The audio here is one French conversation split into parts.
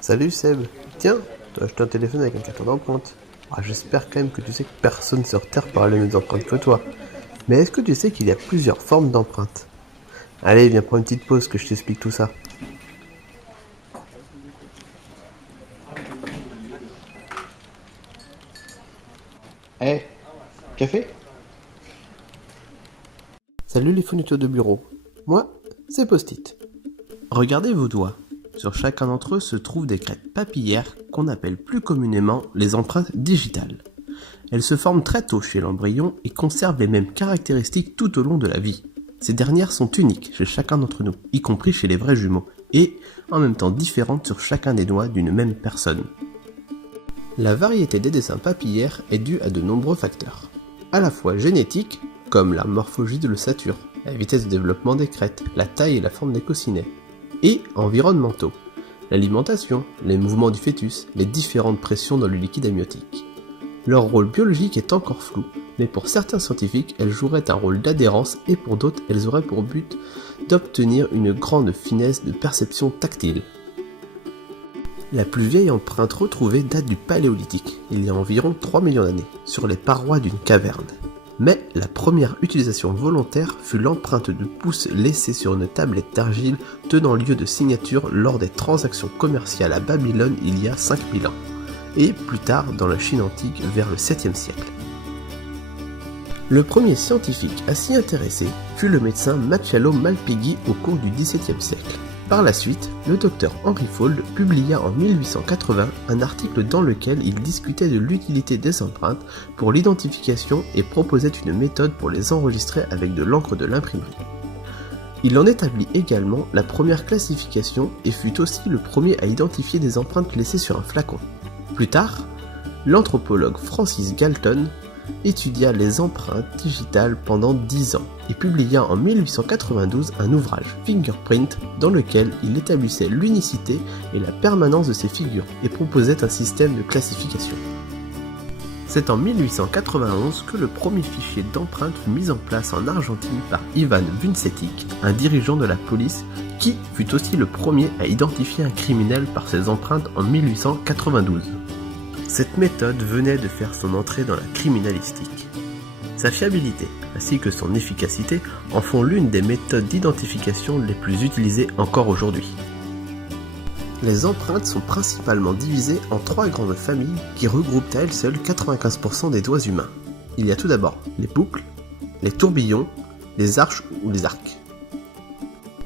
Salut Seb, tiens, t'as acheté un téléphone avec un capteur d'empreinte. J'espère quand même que tu sais que personne sur Terre parle les mêmes empreintes que toi. Mais est-ce que tu sais qu'il y a plusieurs formes d'empreintes? Allez, viens prendre une petite pause que je t'explique tout ça. Café? Salut les fournitures de bureau. Moi, c'est Post-it. Regardez vos doigts. Sur chacun d'entre eux se trouvent des crêtes papillaires qu'on appelle plus communément les empreintes digitales. Elles se forment très tôt chez l'embryon et conservent les mêmes caractéristiques tout au long de la vie. Ces dernières sont uniques chez chacun d'entre nous, y compris chez les vrais jumeaux, et en même temps différentes sur chacun des doigts d'une même personne. La variété des dessins papillaires est due à de nombreux facteurs, à la fois génétiques, comme la morphologie de l'ossature, la vitesse de développement des crêtes, la taille et la forme des coussinets, et environnementaux, l'alimentation, les mouvements du fœtus, les différentes pressions dans le liquide amniotique. Leur rôle biologique est encore flou, mais pour certains scientifiques, elles joueraient un rôle d'adhérence et pour d'autres, elles auraient pour but d'obtenir une grande finesse de perception tactile. La plus vieille empreinte retrouvée date du Paléolithique, il y a environ 3 millions d'années, sur les parois d'une caverne. Mais la première utilisation volontaire fut l'empreinte de pouce laissée sur une tablette d'argile tenant lieu de signature lors des transactions commerciales à Babylone il y a 5000 ans, et plus tard dans la Chine antique vers le 7e siècle. Le premier scientifique à s'y intéresser fut le médecin Marcello Malpighi au cours du XVIIe siècle. Par la suite, le docteur Henry Fold publia en 1880 un article dans lequel il discutait de l'utilité des empreintes pour l'identification et proposait une méthode pour les enregistrer avec de l'encre de l'imprimerie. Il en établit également la première classification et fut aussi le premier à identifier des empreintes laissées sur un flacon. Plus tard, l'anthropologue Francis Galton étudia les empreintes digitales pendant 10 ans et publia en 1892 un ouvrage, Fingerprint, dans lequel il établissait l'unicité et la permanence de ces figures et proposait un système de classification. C'est en 1891 que le premier fichier d'empreintes fut mis en place en Argentine par Ivan Vuncetic, un dirigeant de la police qui fut aussi le premier à identifier un criminel par ses empreintes en 1892. Cette méthode venait de faire son entrée dans la criminalistique. Sa fiabilité, ainsi que son efficacité, en font l'une des méthodes d'identification les plus utilisées encore aujourd'hui. Les empreintes sont principalement divisées en 3 grandes familles qui regroupent à elles seules 95% des doigts humains. Il y a tout d'abord les boucles, les tourbillons, les arches ou les arcs.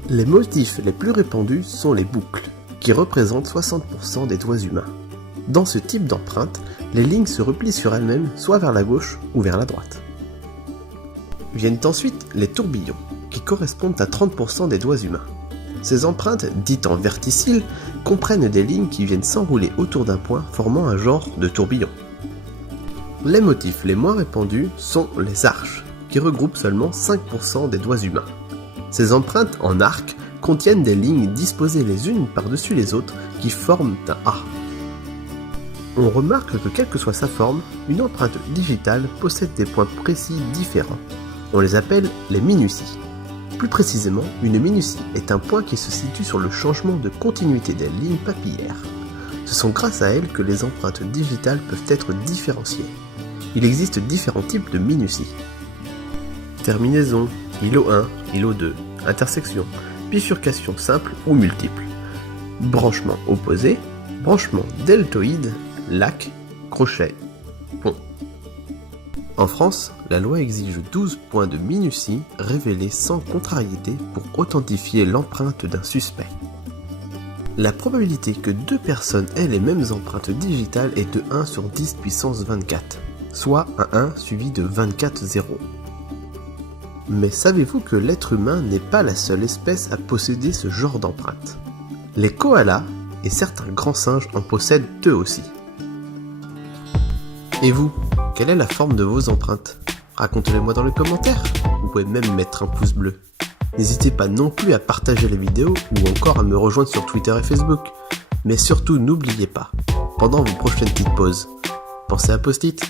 Les motifs les plus répandus sont les boucles, qui représentent 60% des doigts humains. Dans ce type d'empreinte, les lignes se replient sur elles-mêmes soit vers la gauche ou vers la droite. Viennent ensuite les tourbillons, qui correspondent à 30% des doigts humains. Ces empreintes, dites en verticille, comprennent des lignes qui viennent s'enrouler autour d'un point formant un genre de tourbillon. Les motifs les moins répandus sont les arches, qui regroupent seulement 5% des doigts humains. Ces empreintes en arc contiennent des lignes disposées les unes par-dessus les autres qui forment un A. On remarque que quelle que soit sa forme, une empreinte digitale possède des points précis différents. On les appelle les minuties. Plus précisément, une minutie est un point qui se situe sur le changement de continuité des lignes papillaires. Ce sont grâce à elle que les empreintes digitales peuvent être différenciées. Il existe différents types de minuties. Terminaison, îlot 1, îlot 2, intersection, bifurcation simple ou multiple, branchement opposé, branchement deltoïde, lac, crochet, pont. En France, la loi exige 12 points de minutie révélés sans contrariété pour authentifier l'empreinte d'un suspect. La probabilité que 2 personnes aient les mêmes empreintes digitales est de 1 sur 10 puissance 24, soit un 1 suivi de 24 zéros. Mais savez-vous que l'être humain n'est pas la seule espèce à posséder ce genre d'empreinte? Les koalas et certains grands singes en possèdent eux aussi. Et vous, quelle est la forme de vos empreintes? Racontez-le-moi dans les commentaires, vous pouvez même mettre un pouce bleu. N'hésitez pas non plus à partager la vidéo ou encore à me rejoindre sur Twitter et Facebook. Mais surtout n'oubliez pas, pendant vos prochaines petites pauses, pensez à Post-it.